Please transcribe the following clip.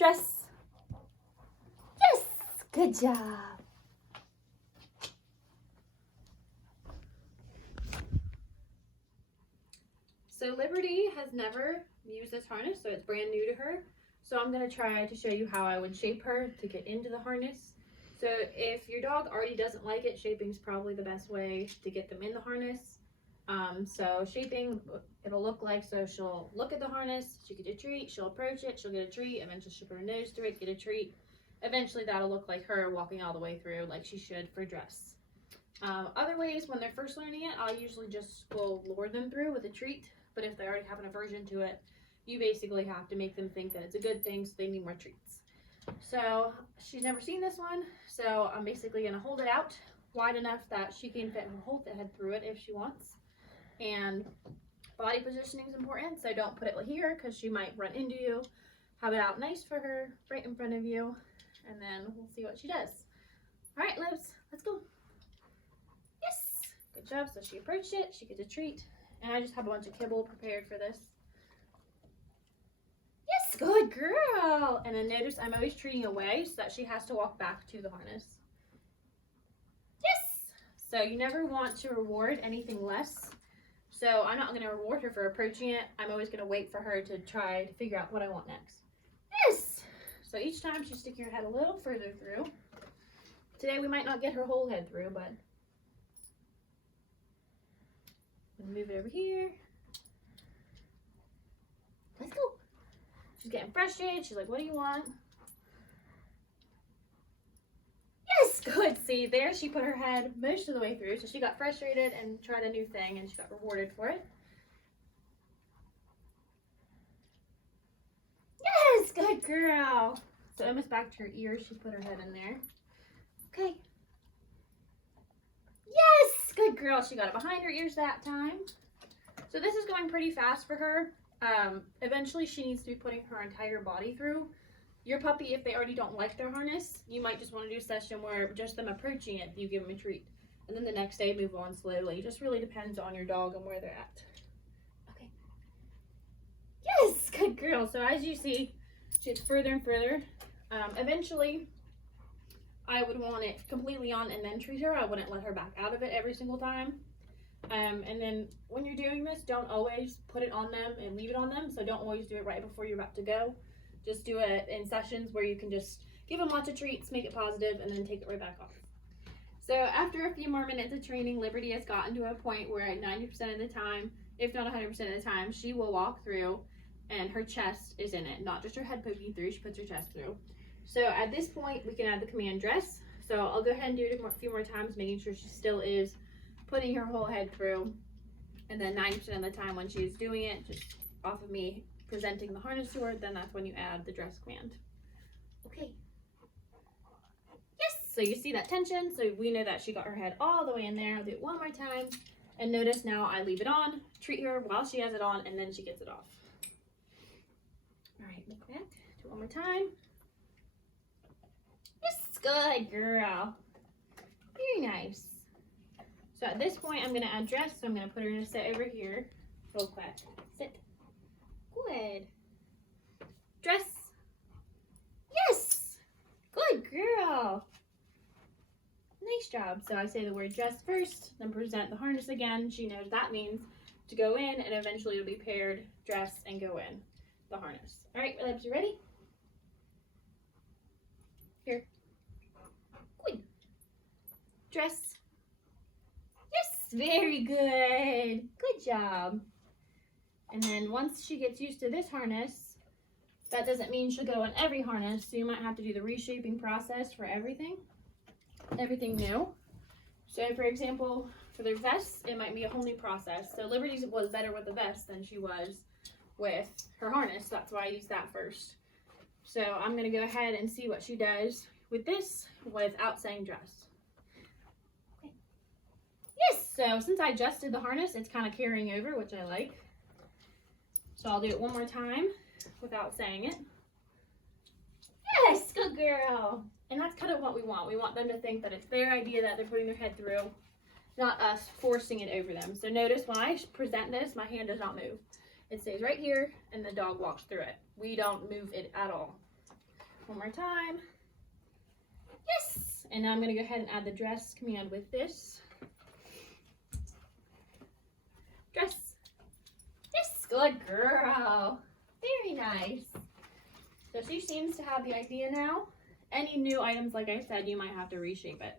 dress. Yes, good job. So Liberty has never used this harness, so it's brand new to her. So I'm going to try to show you how I would shape her to get into the harness. So if your dog already doesn't like it, shaping is probably the best way to get them in the harness. So shaping, it'll look like, so she'll look at the harness, she get a treat, she'll approach it, she'll get a treat, eventually she'll put her nose through it, get a treat. Eventually that'll look like her walking all the way through like she should for dress. Other ways, when they're first learning it, I'll usually just will lure them through with a treat. But if they already have an aversion to it, you basically have to make them think that it's a good thing, so they need more treats. So she's never seen this one, so I'm basically going to hold it out wide enough that she can fit her whole head through it if she wants. And body positioning is important, so don't put it here because she might run into you. Have it out nice for her, right in front of you, and then we'll see what she does. All right, Libs, let's go. Yes, good job. So she approached it, she gets a treat, and I just have a bunch of kibble prepared for this. Yes, good girl. And then notice I'm always treating away so that she has to walk back to the harness. Yes. So you never want to reward anything less. So I'm not going to reward her for approaching it. I'm always going to wait for her to try to figure out what I want next. Yes. So each time she stick your head a little further through. Today we might not get her whole head through, but move it over here. Let's go. She's getting frustrated. She's like, what do you want? Yes, good. See, there she put her head most of the way through. So she got frustrated and tried a new thing, and she got rewarded for it. Yes, good girl. So almost back to her ears. She put her head in there. Okay. Yes, good girl. She got it behind her ears that time. So this is going pretty fast for her. Eventually she needs to be putting her entire body through. Your puppy, if they already don't like their harness, you might just want to do a session where just them approaching it, you give them a treat. And then the next day move on slowly. It just really depends on your dog and where they're at. Okay. Yes, good girl. So as you see, she gets further and further. Eventually, I would want it completely on and then treat her. I wouldn't let her back out of it every single time. And then when you're doing this, don't always put it on them and leave it on them. So don't always do it right before you're about to go. Just do it in sessions where you can just give them lots of treats, make it positive, and then take it right back off. So after a few more minutes of training, Liberty has gotten to a point where at 90% of the time, if not 100% of the time, she will walk through and her chest is in it. Not just her head poking through, she puts her chest through. So at this point, we can add the command dress. So I'll go ahead and do it a few more times, making sure she still is putting her whole head through. And then 90% of the time when she's doing it, just off of me presenting the harness to her, then that's when you add the dress command. Okay. Yes, so you see that tension, so we know that she got her head all the way in there. I'll do it one more time. And notice now I leave it on, treat her while she has it on, and then she gets it off. All right, look back, do it one more time. Yes, good girl. Very nice. So at this point, I'm going to add dress, so I'm going to put her in a sit over here real quick. Sit. Good. Dress. Yes. Good girl. Nice job. So I say the word dress first, then present the harness again. She knows that means to go in, and eventually it'll be paired, dress, and go in the harness. All right, Libs, you ready? Here. Good. Dress. Yes, very good. Good job. And then once she gets used to this harness, that doesn't mean she'll go in every harness, so you might have to do the reshaping process for everything new. So for example, for the vest, it might be a whole new process. So Liberty was better with the vest than she was with her harness. That's why I used that first. So I'm going to go ahead and see what she does with this without saying dress. Okay. Yes, so since I adjusted the harness, it's kind of carrying over, which I like. So I'll do it one more time without saying it. Yes, good girl. And that's kind of what we want. We want them to think that it's their idea that they're putting their head through, not us forcing it over them. So notice when I present this, my hand does not move. It stays right here and the dog walks through it. We don't move it at all. one more time. Yes! And now I'm gonna go ahead and add the dress command with this. Dress. Yes, good girl. Very nice. So she seems to have the idea now. Any new items, like I said, you might have to reshape it.